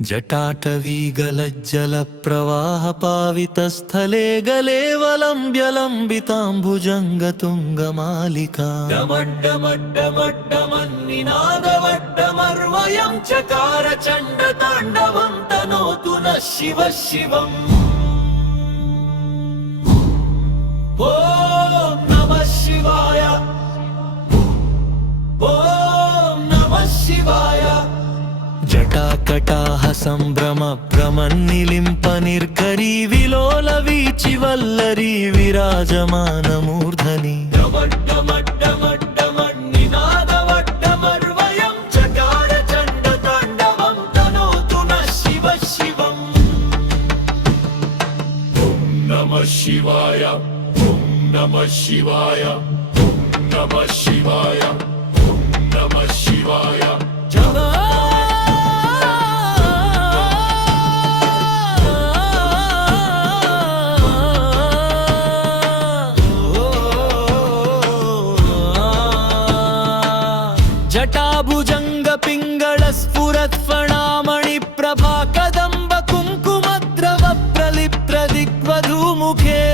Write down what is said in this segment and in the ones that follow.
जटाटवीगलज्जलप्रवाहपावितस्थले गलेवलम्ब्यलम्बिताम्बुजङ्गतुङ्गमालिका डमड्डमड्डमड्डमन्निनादवड्डमर्वयं चकार चण्डताण्डवं तनोतु नः शिवः शिवम्। ॐ नमः शिवाय, ॐ नमः शिवाय। जटाकटाह सम्भ्रम भ्रमन्निलिम्प निर्गरी विलोल वीचि वल्लरी विराजमानमूर्धनि डमड्डमड्डमड्डमन्निनादवड्डमर्वयं चकार चण्डताण्डवं तनोतु नः शिवः शिवम्। ॐ नमः शिवाय, ॐ नमः शिवाय, ॐ नमः शिवाय, ॐ नमः शिवाय। जटाभुजंग पिंगल स्फुरत् फणामणि प्रभा कदंब कुंकुमद्रव प्रलिप्त दिग्वधूमुखे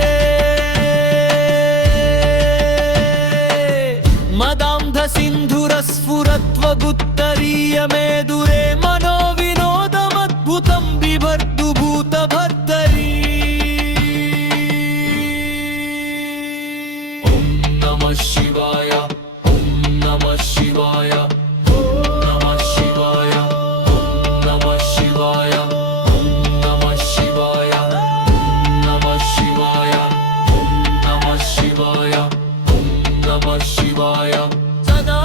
मदांध सिंधुर स्फुरत्वगुत्तरीय मेदुरे मनो विनोदमद्भुतं बिभर्तु भूतभर्तरी। ॐ नमः शिवाय, ॐ नमः शिवाय, ॐ नमः शिवाय, ॐ नमः शिवाय, ॐ नमः शिवाय, ॐ नमः शिवाय, ॐ नमः शिवाय, ॐ नमः शिवाय। सदा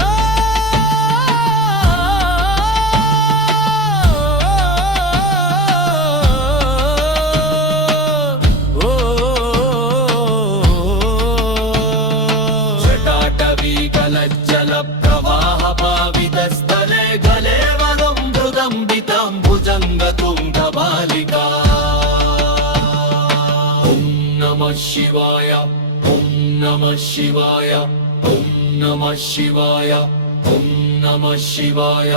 जटाटवीगलज्जलप्रवाहपावितस्थले गलेवलम्बुदम्बिताम्बुजङ्गतुङ्गमालिका। ॐ नमः शिवाय, ॐ नमः शिवाय, ॐ नमः शिवाय, ॐ नमः शिवाय।